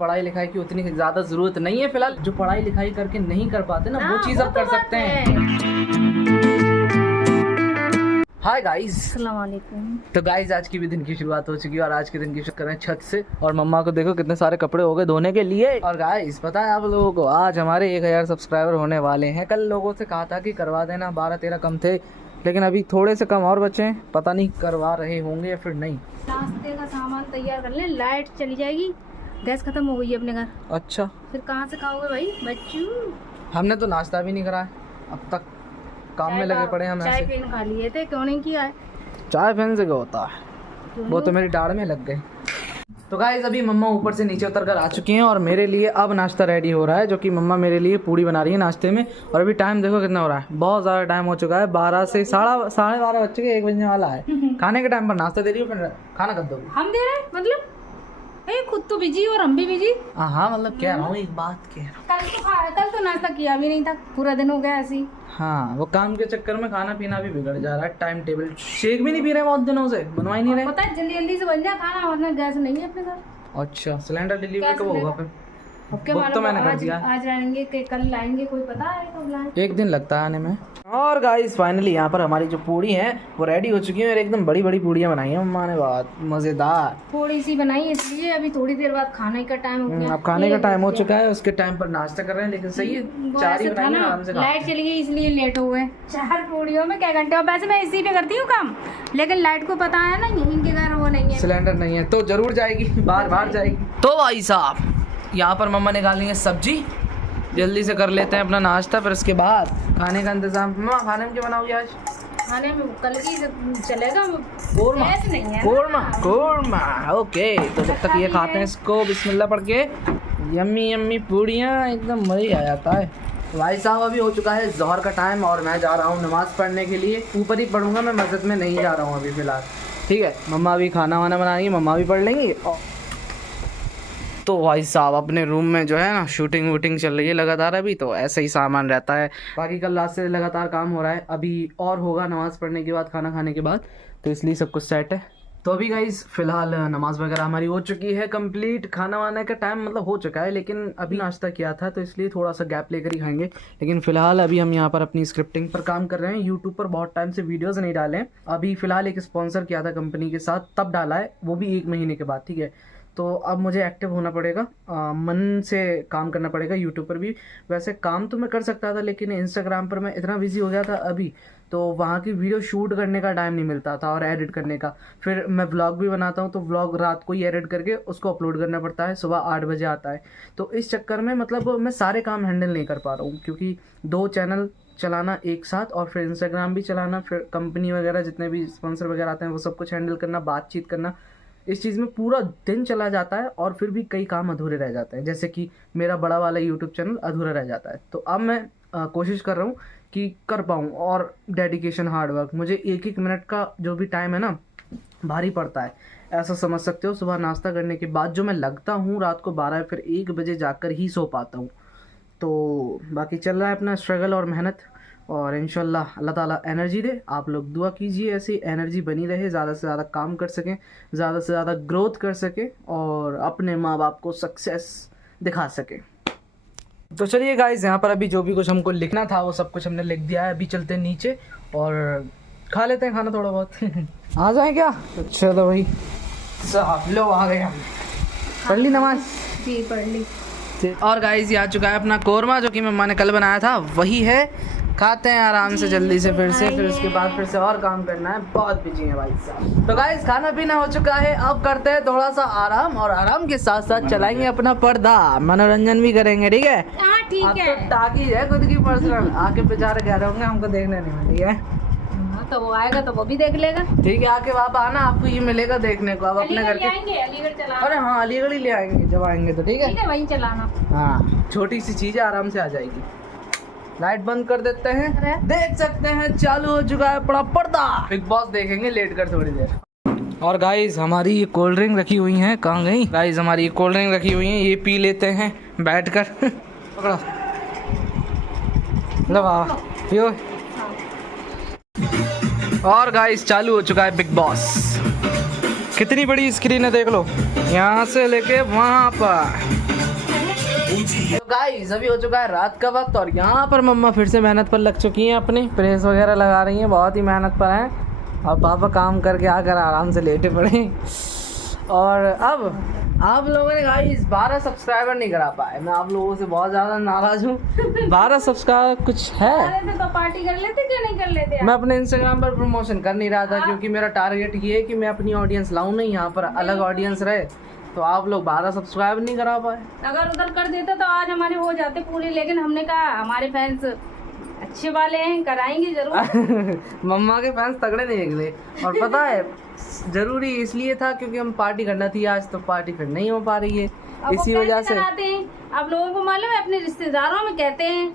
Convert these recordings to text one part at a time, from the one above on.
पढ़ाई लिखाई की उतनी ज़्यादा ज़रूरत नहीं है फिलहाल। जो पढ़ाई लिखाई करके नहीं कर पाते ना वो चीज़ अब कर सकते हैं। हाय गाइस, अस्सलाम वालेकुम। तो गाइस आज की भी दिन की शुरुआत हो चुकी है और आज के दिन की शुरुआत करें छत से। और मम्मा को देखो कितने सारे कपड़े हो गए धोने के लिए। और गाइस पता है आप लोगों को आज हमारे 1000 सब्सक्राइबर होने वाले हैं। कल लोगों से कहा था कि करवा देना, 12-13 कम थे, लेकिन अभी थोड़े से कम और बचे हैं। पता नहीं करवा रहे होंगे या फिर नहीं। नाश्ते का सामान तैयार कर ले, लाइट चली जाएगी, गैस खत्म हो गई है अपने घर। अच्छा, फिर कहाँ से खाओगे भाई बच्चू? हमने तो नाश्ता भी नहीं करा है अब तक, काम में लगे पड़े हम। चाय ऐसे पीने खा लिए थे, क्यों नहीं किया है? चाय पीने से क्या होता है, वो तो मेरी दाढ़ में लग गए। तो गाइस अभी मम्मा ऊपर से नीचे उतर कर आ चुकी हैं और मेरे लिए अब नाश्ता रेडी हो रहा है, जो कि मम्मा मेरे लिए पूड़ी बना रही है नाश्ते में। और अभी टाइम देखो कितना हो रहा है, बहुत ज़्यादा टाइम हो चुका है। 12 से साढ़े 12 बज चुके, 1 बजने वाला है। खाने के टाइम पर नाश्ता दे रही हूँ, फिर खाना कब दोगी? हम दे रहे हैं मतलब? खुद तो बिजी और हम भी बिजी। हाँ मतलब कह रहा हूँ, एक बात कह रहा हूँ। कल तो नाश्ता किया भी नहीं था, पूरा दिन हो गया ऐसे ही। हाँ वो काम के चक्कर में खाना पीना भी बिगड़ जा रहा है। टाइम टेबल शेक भी नहीं पी रहे बहुत दिनों से, बनवा ही नहीं रहे। पता है जल्दी जल्दी से बन जाए खाना, वरना गैस नहीं है अपने घर। अच्छा, सिलेंडर डिलीवरी कब होगा फिर? ओके, बुक तो मैंने कर दिया। आज आएंगे कि कल लाएंगे, कोई पता है कब लाएंगे? एक दिन लगता है आने में। और गाइस फाइनली यहाँ पर हमारी जो पूड़ी है वो रेडी हो चुकी है और एकदम बड़ी बड़ी पूड़ियाँ बनाई हैं मम्मा ने, बहुत मज़ेदार। थोड़ी सी बनाई इसलिए अभी थोड़ी देर बाद खाने का टाइम हो गया। अब खाने का टाइम हो चुका है, उसके टाइम पर नाश्ता कर रहे हैं, लेकिन सही है 4 ही बनाई हैं, आराम से लाइट चली गई इसलिए लेट हो गए। 4 पूड़ियों में क्या घंटे? और वैसे मैं इसी पे करती हूँ काम, लेकिन लाइट को पता है ना इनके घर वो नहीं है, सिलेंडर नहीं है तो जरूर जाएगी, बार जाएगी। तो भाई साहब यहाँ पर मम्मा निकाली है सब्जी, जल्दी से कर लेते हैं अपना नाश्ता, फिर उसके बाद खाने का इंतजाम। मम्मा खाने में क्या बनाओगी आज? खाने में कल की चलेगा, कोरमा। गैस नहीं है। कोरमा ओके। तो जब तक ये खाते हैं इसको बिस्मिल्लाह पढ़ के, यम्मी यम्मी पूड़ियाँ, एकदम मज़ा ही आ जाता है। भाई साहब अभी हो चुका है ज़ोहर का टाइम और मैं जा रहा हूँ नमाज़ पढ़ने के लिए। ऊपर ही पढ़ूंगा मैं, मस्जिद में नहीं जा रहा हूँ अभी फ़िलहाल, ठीक है। मम्मा अभी खाना वाना बनाएंगी, मम्मा भी पढ़ लेंगी। तो भाई साहब अपने रूम में जो है ना शूटिंग वूटिंग चल रही है लगातार अभी, तो ऐसा ही सामान रहता है। बाकी कल रात से लगातार काम हो रहा है, अभी और होगा नमाज़ पढ़ने के बाद, खाना खाने के बाद, तो इसलिए सब कुछ सेट है। तो अभी गाइस फिलहाल नमाज़ वगैरह हमारी हो चुकी है कंप्लीट। खाना वाने का टाइम मतलब हो चुका है, लेकिन अभी नाश्ता किया था तो इसलिए थोड़ा सा गैप लेकर ही खाएंगे। लेकिन फिलहाल अभी हम यहाँ पर अपनी स्क्रिप्टिंग पर काम कर रहे हैं। यूट्यूब पर बहुत टाइम से वीडियोज़ नहीं डाले हैं, अभी फ़िलहाल एक स्पॉन्सर किया था कंपनी के साथ, तब डाला है, वो भी 1 महीने के बाद, ठीक है। तो अब मुझे एक्टिव होना पड़ेगा, मन से काम करना पड़ेगा यूट्यूब पर भी। वैसे काम तो मैं कर सकता था, लेकिन इंस्टाग्राम पर मैं इतना बिजी हो गया था अभी, तो वहाँ की वीडियो शूट करने का टाइम नहीं मिलता था और एडिट करने का। फिर मैं व्लॉग भी बनाता हूँ, तो व्लॉग रात को ही एडिट करके उसको अपलोड करना पड़ता है, सुबह 8 बजे आता है। तो इस चक्कर में मतलब मैं सारे काम हैंडल नहीं कर पा रहा हूँ, क्योंकि 2 चैनल चलाना एक साथ और फिर इंस्टाग्राम भी चलाना, फिर कंपनी वगैरह जितने भी स्पॉन्सर वगैरह आते हैं वो सब कुछ हैंडल करना, बातचीत करना, इस चीज़ में पूरा दिन चला जाता है। और फिर भी कई काम अधूरे रह जाते हैं, जैसे कि मेरा बड़ा वाला यूट्यूब चैनल अधूरा रह जाता है। तो अब मैं कोशिश कर रहा हूँ कि कर पाऊँ, और डेडिकेशन, हार्डवर्क, मुझे 1-1 मिनट का जो भी टाइम है ना भारी पड़ता है, ऐसा समझ सकते हो। सुबह नाश्ता करने के बाद जो मैं लगता हूँ रात को 12 फिर 1 बजे जाकर ही सो पाता हूँ। तो बाकी चल रहा है अपना स्ट्रगल और मेहनत, और इंशाल्लाह अल्लाह ताला एनर्जी दे। आप लोग दुआ कीजिए ऐसी एनर्जी बनी रहे, ज़्यादा से ज़्यादा काम कर सकें, ज़्यादा से ज़्यादा ग्रोथ कर सकें और अपने माँ बाप को सक्सेस दिखा सकें। तो चलिए गाइस, यहाँ पर अभी जो भी कुछ हमको लिखना था वो सब कुछ हमने लिख दिया है। अभी चलते हैं नीचे और खा लेते हैं खाना थोड़ा बहुत। आ जाए क्या? चलो भाई साहब, लो आ गए हम। पढ़ ली नमाज? जी पढ़ ली। और गाइस ये आ चुका है अपना कोरमा, जो कि मम्मा ने कल बनाया था, वही है। खाते हैं आराम से जल्दी से, फिर उसके बाद फिर से और काम करना है, बहुत बिजी है भाई साहब। तो गाइस खाना पीना हो चुका है, अब करते हैं थोड़ा सा आराम, और आराम के साथ साथ चलाएंगे अपना पर्दा, मनोरंजन भी करेंगे, ठीक है। हाँ ठीक अब है। तो टाकी है खुद की पर्सनल, आके बेचारे कह रहे होंगे हमको देखने नहीं मिली है। तो वो आएगा तो वो भी देख लेगा, ठीक है। आके वापस आना, आपको ये मिलेगा देखने को। अब अपने घर के, अलीगढ़ चलाना। अरे हाँ अलीगढ़ ही ले आएंगे जब आएंगे तो, ठीक है वहीं चलाना। हाँ, छोटी सी चीज है, आराम से आ जाएगी। लाइट बंद कर देते हैं, देख सकते हैं चालू हो चुका है अपना पर्दा। बिग बॉस देखेंगे लेट कर थोड़ी देर। और गाइस हमारी ये कोल्ड ड्रिंक रखी हुई हैं, कहाँ गई गाइस? हमारी ये कोल्ड ड्रिंक रखी हुई हैं, ये पी लेते हैं बैठकर। पकड़ो, लो वाह पियो। और गाइस चालू हो चुका है बिग बॉस। कितनी बड़ी स्क्रीन है देख लो, यहाँ से लेके वहाँ पर। तो गाइस अभी हो चुका है रात का वक्त और यहाँ पर मम्मा फिर से मेहनत पर लग चुकी हैं, अपनी प्रेस वगैरह लगा रही हैं, बहुत ही मेहनत पर हैं। और पापा काम करके आकर आराम से लेटे पड़े। और अब आप लोगों ने गाइस 12 सब्सक्राइबर नहीं करा पाए, मैं आप लोगों से बहुत ज़्यादा नाराज़ हूँ। 12 सब्सक्राइबर कुछ है तो पार्टी कर लेते क्यों नहीं कर लेते? मैं अपने इंस्टाग्राम पर प्रमोशन कर नहीं रहा था, क्योंकि मेरा टारगेट ये है कि मैं अपनी ऑडियंस लाऊं नहीं, यहाँ पर अलग ऑडियंस रहे। तो आप लोग 12 सब्सक्राइब नहीं करा पाए। अगर उधर कर देते तो आज हमारे हो जाते पूरे, लेकिन हमने कहा हमारे फैंस अच्छे वाले हैं, कराएंगे जरूर। मम्मा के फैंस तगड़े नहीं निकले। और पता है जरूरी इसलिए था क्योंकि हम पार्टी करना थी आज, तो पार्टी फिर नहीं हो पा रही है इसी वजह से। आप लोगों को मालूम है अपने रिश्तेदारों में कहते हैं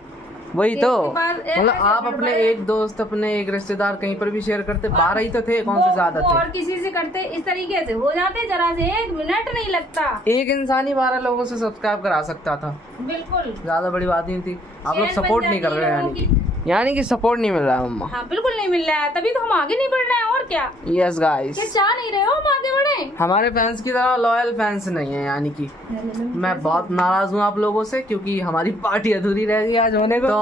वही तो, मतलब आप अपने एक दोस्त अपने एक रिश्तेदार कहीं पर भी शेयर करते, 12 ही तो थे, कौन से ज्यादा थे। और किसी से करते इस तरीके से हो जाते, जरा से 1 मिनट नहीं लगता। एक इंसान ही 12 लोगों से सब्सक्राइब करा सकता था, बिल्कुल ज्यादा बड़ी बात नहीं थी। आप लोग सपोर्ट नहीं कर रहे हैं, यानी कि सपोर्ट नहीं मिल रहा है मम्मा। हाँ बिल्कुल नहीं मिल रहा है, तभी तो हम आगे नहीं बढ़ रहे हैं। और क्या? यस गाइस, चाह नहीं रहे हो हम आगे बढ़े? हमारे फैंस की तरह लॉयल फैंस नहीं है, यानी कि मैं बहुत नाराज हूँ आप लोगों से, क्योंकि हमारी पार्टी अधूरी रह गई आज होने को। तो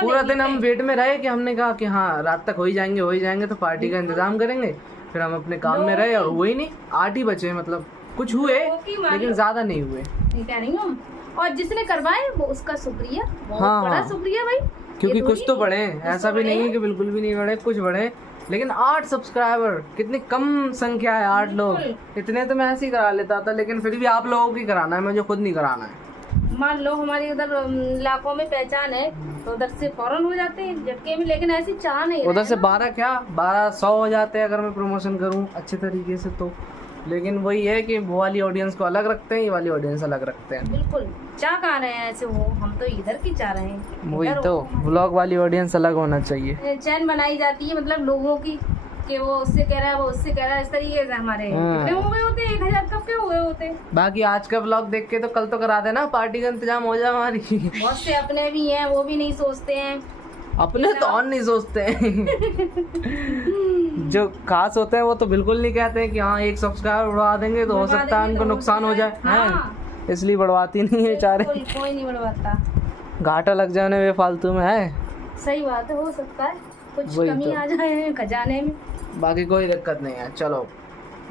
पूरा दिन हम वेट में रहे कि हमने कहा कि हाँ रात तक हो ही जाएंगे तो पार्टी का इंतजाम करेंगे। फिर हम अपने काम में रहे और हुए ही नहीं, 8 ही बचे, मतलब कुछ हुए लेकिन ज्यादा नहीं हुए। कह रही हूँ, और जिसने करवाए वो उसका शुक्रिया, हाँ बड़ा शुक्रिया भाई, क्योंकि कुछ तो बढ़े, ऐसा भी नहीं है कि बिल्कुल भी नहीं बढ़े, कुछ बढ़े। लेकिन 8 सब्सक्राइबर कितनी कम संख्या है, 8 लोग, इतने तो मैं ऐसे ही करा लेता था, लेकिन फिर भी आप लोगों की कराना है, मुझे खुद नहीं कराना है। मान लो हमारी उधर इलाकों में पहचान है तो उधर से फौरन हो जाते हैं झटके में, लेकिन ऐसी चाह नहीं, उधर से 12 क्या 1200 हो जाते हैं अगर मैं प्रमोशन करूं अच्छे तरीके से तो। लेकिन वही है कि वो वाली ऑडियंस को अलग रखते हैं, ये वाली ऑडियंस अलग रखते हैं। बिल्कुल चाह कहाँ रहे हैं ऐसे हो, हम तो इधर की चाह रहे हैं। वही तो, व्लॉग वाली ऑडियंस अलग होना चाहिए, चैन बनाई जाती है, मतलब लोगों की कि वो उससे कह रहा है वो उससे कह रहा है, इस तरीके से हमारे कितने हुए होते, 1000 कब के हुए होते। बाकी आज का व्लॉग देख के तो कल तो करा देना, पार्टी का इंतजाम हो जाए हमारी। बहुत से अपने भी हैं, वो भी नहीं सोचते हैं, अपने तो और नहीं सोचते हैं। जो खास होते हैं वो तो बिल्कुल नहीं कहते हैं कि हाँ 1 सब्सक्राइबर बढ़वा देंगे तो हो सकता है उनको नुकसान हो जाए, हाँ। इसलिए बढ़वाती नहीं है बेचारे, कोई नहीं बढ़वाता, घाटा लग जाने में फालतू में है। सही बात है, हो सकता है कुछ कमी आ जाए खजाने में, बाकी कोई दिक्कत नहीं है। चलो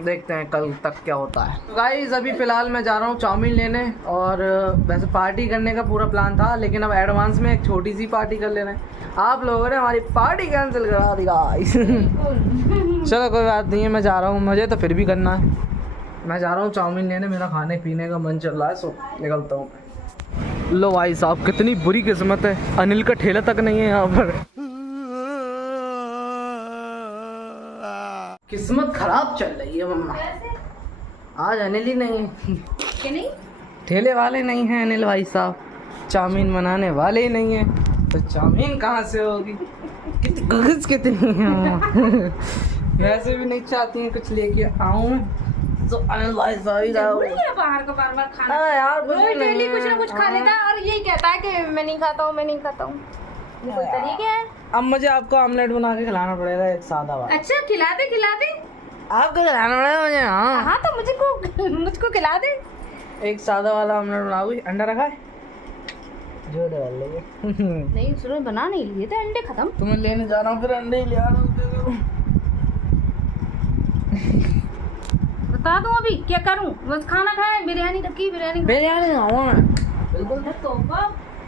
देखते हैं कल तक क्या होता है। तो गाइस अभी फिलहाल मैं जा रहा हूँ चाउमीन लेने, और वैसे पार्टी करने का पूरा प्लान था, लेकिन अब एडवांस में एक छोटी सी पार्टी कर ले रहे हैं। आप लोगों ने हमारी पार्टी कैंसिल करा दी गाइस। चलो कोई बात नहीं है, मैं जा रहा हूँ, मुझे तो फिर भी करना है। मैं जा रहा हूँ चाउमीन लेने, मेरा खाने पीने का मन चल रहा है, सो निकलता हूँ। लो भाई साहब, कितनी बुरी किस्मत है, अनिल का ठेला तक नहीं है यहाँ पर। किस्मत खराब चल रही है मम्मा, आज अनिल ही नहीं है। कि नहीं ठेले वाले नहीं हैं अनिल भाई साहब, चाउमीन बनाने वाले ही नहीं है, तो चाउमीन कहाँ से होगी। कितनी है। वैसे भी नहीं चाहती हैं कुछ लेके आऊँ, तो अनिल भाई साहब बाहर का बार खाना। हाँ यार, डेली कुछ ना कुछ खा लेता है और यही कहता है कि मैं नहीं खाता हूँ, मैं नहीं खाता हूँ। ये कोई तरीके है? अब मुझे आपको ऑमलेट बना के खिलाना पड़ेगा, एक सादा वाला। अच्छा खिला दे आपको खिलाना पड़ेगा मुझे? हाँ हाँ, तो मुझको खिला दे। एक सादा वाला ऑमलेट बनाओगी? अंडा रखा है? जो डाल लेंगे। नहीं सुनो, बना नहीं लिए थे अंडे, खत्म। तुम्हें लेने जा रहा हूँ, फिर अंडे ही ले आ रहा हूँ। बता दूं अभी क्या करूं? बस खाना खाए, बिरयानी रखी, बिरयानी खाऊंगा मैं बिल्कुल। तो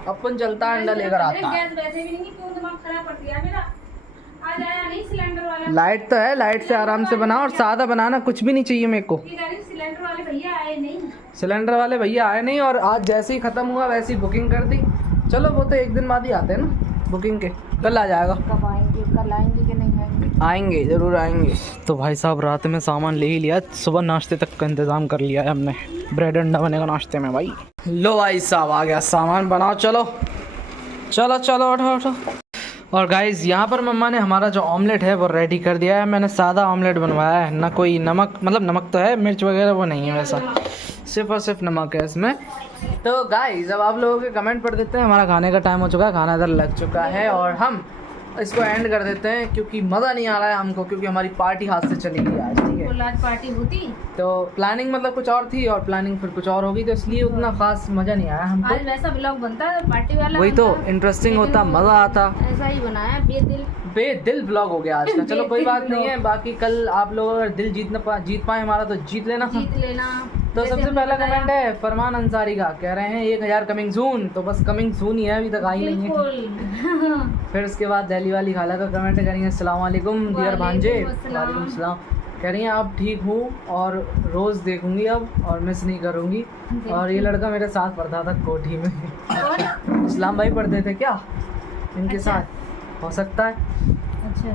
अपन चलता है अंडा लेकर आता है। गैस वैसे भी नहीं, क्यों दिमाग खराब कर दिया मेरा। आज आया नहीं सिलेंडर वाला। लाइट तो है, लाइट से आराम से बनाओ, और सादा बनाना, कुछ भी नहीं चाहिए मेरे को। सिलेंडर वाले भैया आए नहीं। सिलेंडर वाले भैया आए नहीं, और आज जैसे ही खत्म हुआ वैसे ही बुकिंग कर दी। चलो वो तो एक दिन बाद ही आते हैं ना बुकिंग के, कल आ जाएगा। कब आएंगे, कल आएंगे कि नहीं आएंगे? आएंगे, जरूर आएंगे। तो भाई साहब रात में सामान ले ही लिया, सुबह नाश्ते तक का इंतज़ाम कर लिया है हमने, ब्रेड अंडा बनेगा नाश्ते में भाई। लो भाई साहब आ गया सामान, बनाओ। चलो चलो चलो, उठो उठो। और गाइज़ यहाँ पर मम्मा ने हमारा जो ऑमलेट है वो रेडी कर दिया है। मैंने सादा ऑमलेट बनवाया है, ना कोई नमक, मतलब नमक तो है, मिर्च वगैरह वो नहीं है, वैसा सिर्फ और सिर्फ नमक है इसमें। तो गाइज़ अब आप लोगों के कमेंट पढ़ देते हैं। हमारा खाने का टाइम हो चुका है, खाना इधर लग चुका है, और हम इसको एंड कर देते हैं क्योंकि मज़ा नहीं आ रहा है हमको, क्योंकि हमारी पार्टी हाथ से चली गई आज, ठीक है। बिल्कुल, आज पार्टी होती। तो प्लानिंग मतलब कुछ और थी और प्लानिंग फिर कुछ और होगी, तो इसलिए उतना खास मजा नहीं आया हमको। आज वैसा ब्लॉग बनता है पार्टी वाला, वही तो बनता, इंटरेस्टिंग लेकिन होता, वो मजा आता। ऐसा ही बनाया बेदिल ब्लॉग हो गया आज का। चलो कोई बात नहीं है, बाकी कल आप लोग अगर दिल जीत पाए हमारा तो जीत लेना। तो सबसे पहला कमेंट है फरमान अंसारी का, कह रहे हैं 1000 कमिंग सून। तो बस कमिंग सून ही है, अभी तक आई नहीं है। फिर उसके बाद दिल्ली वाली खाला का कमेंट है, कह रही है अस्सलाम वालेकुम डियर भांजे। वालेकुम सलाम। कह रही हैं आप ठीक हूँ और रोज़ देखूंगी अब और मिस नहीं करूँगी। और ये लड़का मेरे साथ पढ़ता था कोठी में। इस्लाम भाई पढ़ते थे क्या इनके साथ, हो सकता है। अच्छा।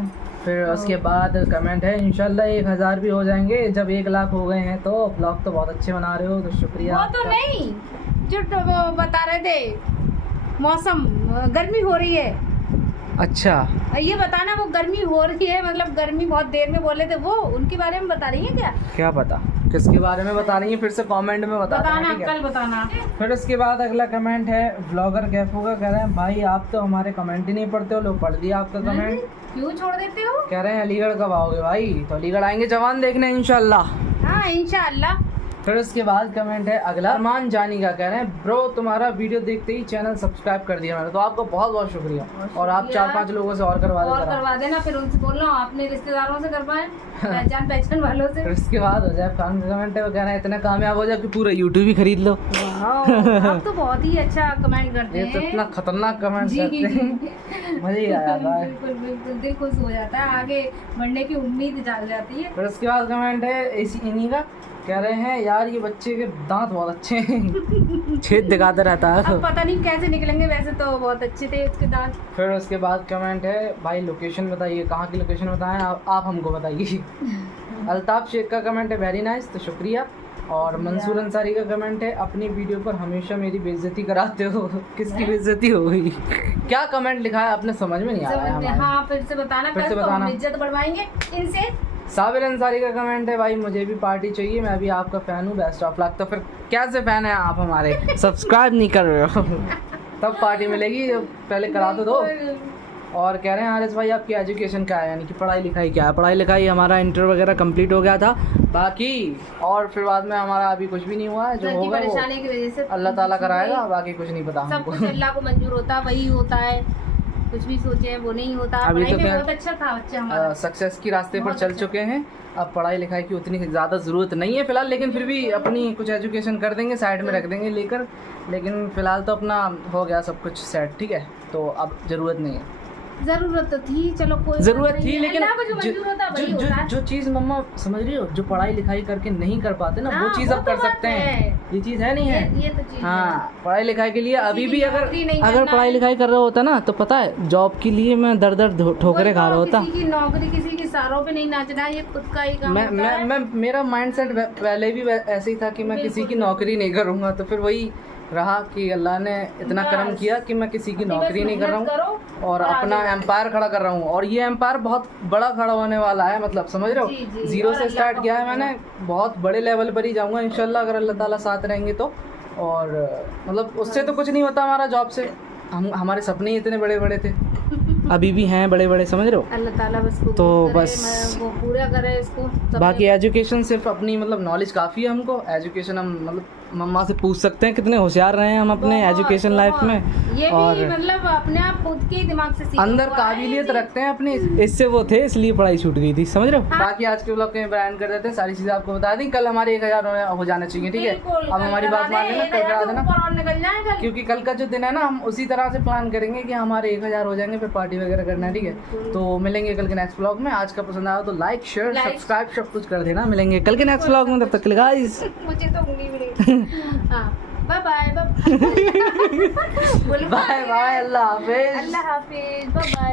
फिर उसके बाद कमेंट है इंशाल्लाह 1000 भी हो जाएंगे जब 1 लाख हो गए हैं। तो ब्लॉग तो बहुत अच्छे बना रहे हो, तो शुक्रिया। वो तो नहीं जो वो बता रहे थे मौसम, गर्मी हो रही है। अच्छा, ये बताना वो गर्मी हो रही है, मतलब गर्मी बहुत देर में बोले थे, वो उनके बारे में बता रही है क्या? क्या पता किसके बारे में बता रही है, फिर से कमेंट में बताना, कल बताना। फिर उसके बाद अगला कमेंट है व्लॉगर कैफू का, कह रहे हैं भाई आप तो हमारे कमेंट ही नहीं पढ़ते हो, लोग पढ़ दिया आपका कमेंट, क्यों छोड़ देते हो? कह रहे हैं अलीगढ़ कब आओगे भाई? तो अलीगढ़ आएंगे जवान देखने इंशाल्लाह। हाँ इंशाल्लाह। फिर उसके बाद कमेंट है अगला अरमान जानी का, कह रहे हैं ब्रो तुम्हारा वीडियो देखते ही चैनल सब्सक्राइब कर दिया मैंने। तो आपको बहुत बहुत शुक्रिया, और आप 4-5 लोगों से और करवा देना। फिर उनसे बोलना अपने रिश्तेदारों से करवाएं, पहचान वालों से। फिर उसके बाद उजैब खान का कमेंट है, वो कह रहे हैं इतना कामयाब हो जाए कि पूरा यूट्यूब ही खरीद लो। आप तो बहुत ही अच्छा कमेंट करते हैं। ये तो इतना खतरनाक कमेंट करते हैं, मजा ही आ जाता है। बिल्कुल बिल्कुल, दिल खुश हो जाता है, आगे बढ़ने की उम्मीद जाग जाती है। फिर उसके बाद कमेंट है इन्हीं का, कह रहे हैं यार ये बच्चे के दांत बहुत अच्छे हैं, छेद दिखाता रहता है। अब पता नहीं कैसे निकलेंगे, वैसे तो बहुत अच्छे थे उसके दांत। फिर उसके बाद कमेंट है भाई लोकेशन बताइए, कहाँ की लोकेशन बताएं आप हमको बताइए। अल्ताफ शेख का कमेंट है वेरी नाइस, तो शुक्रिया। और मंसूर अंसारी का कमेंट है अपनी वीडियो पर हमेशा मेरी बेइज्जती कराते हो। किसकी बेइज्जती हो गई? क्या कमेंट लिखा है आपने, समझ में नहीं आ रहा है। हाँ फिर से बताना, फिर से बताना, इज्जत बढ़वाएंगे इनसे। साबिर अंसारी का कमेंट है भाई मुझे भी पार्टी चाहिए, मैं भी आपका फ़ैन हूँ, बेस्ट ऑफ लक। तो फिर कैसे फ़ैन है आप हमारे, सब्सक्राइब नहीं कर रहे हो तब पार्टी मिलेगी, पहले करा तो दो। और कह रहे हैं हारिस भाई आपकी एजुकेशन क्या है, यानी कि पढ़ाई लिखाई क्या है? पढ़ाई लिखाई हमारा इंटर वगैरह कंप्लीट हो गया था बाकी, और फिर बाद में हमारा अभी कुछ भी नहीं हुआ है। जो होगा परेशानी की वजह से अल्लाह ताला कराएगा, बाकी कुछ नहीं पता सब कुछ अल्लाह को मंजूर होता है, वही होता है, कुछ भी सोचे हैं वो नहीं होता। अभी तो क्या बहुत अच्छा था बच्चा हमारा, सक्सेस की रास्ते पर चल चुके हैं। अब पढ़ाई लिखाई की उतनी ज़्यादा ज़रूरत नहीं है फ़िलहाल, लेकिन फिर भी अपनी कुछ एजुकेशन कर देंगे, साइड में रख देंगे लेकर। लेकिन फ़िलहाल तो अपना हो गया सब कुछ सेट, ठीक है, तो अब ज़रूरत नहीं है। जरूरत तो थी, चलो कोई जरूरत थी, लेकिन जो चीज मम्मा समझ रही हो, जो पढ़ाई लिखाई करके नहीं कर पाते ना, वो चीज अब कर सकते हैं। ये चीज है नहीं है, ये तो चीज हाँ। पढ़ाई लिखाई के लिए अभी भी अगर पढ़ाई लिखाई कर रहा होता ना, तो पता है जॉब के लिए मैं दर दर ठोकरे खा रहा होता। किसी की नौकरी, किसी की सारों पे नहीं नाचना, ये खुद का ही काम होता है। मैं मेरा माइंडसेट पहले भी ऐसे ही था कि मैं किसी की नौकरी नहीं करूँगा, तो फिर वही रहा कि अल्लाह ने इतना करम किया कि मैं किसी की नौकरी नहीं कर रहा हूँ और अपना एम्पायर खड़ा कर रहा हूँ। और ये एम्पायर बहुत बड़ा खड़ा होने वाला है, मतलब समझ रहे हो, जीरो से स्टार्ट किया है मैंने, बहुत बड़े लेवल पर ही जाऊँगा इंशाल्लाह अगर अल्लाह ताला साथ रहेंगे तो। और मतलब उससे तो कुछ नहीं होता हमारा, जॉब से हमारे सपने ही इतने बड़े बड़े थे, अभी भी हैं बड़े बड़े, समझ रहे हो। अल्लाह ताला बस तो बस वो पूरा करे इसको। बाकी एजुकेशन सिर्फ अपनी मतलब नॉलेज काफ़ी है हमको, एजुकेशन हम मतलब मम्मा से पूछ सकते हैं कितने होशियार रहे हैं हम अपने एजुकेशन लाइफ में। ये और भी मतलब अपने आप खुद के दिमाग से सीखा अंदर काबिलियत रखते हैं अपनी, इससे वो थे इसलिए पढ़ाई छूट गई थी, समझ रहे हो। बाकी आज के ब्लॉग में बयान कर देते हैं, सारी चीज़ें आपको बता दी। कल हमारे 1000 हो जाना चाहिए, ठीक है। अब हमारी बात मान लेना, कल करा देना, क्योंकि कल का जो दिन है ना, हम उसी तरह से प्लान करेंगे कि हमारे 1000 हो जाएंगे, फिर पार्टी वगैरह करना है, ठीक है। तो मिलेंगे कल के नेक्स्ट ब्लॉग में। आज का पसंद आया तो लाइक शेयर सब्सक्राइब सब कुछ कर देना। मिलेंगे कल के नेक्स्ट ब्लॉग में, तब तक के लिए गाइस मुझे तो उंगली भी बाय बाय बाय बाय, अल्लाह हाफिज, बाय बाय।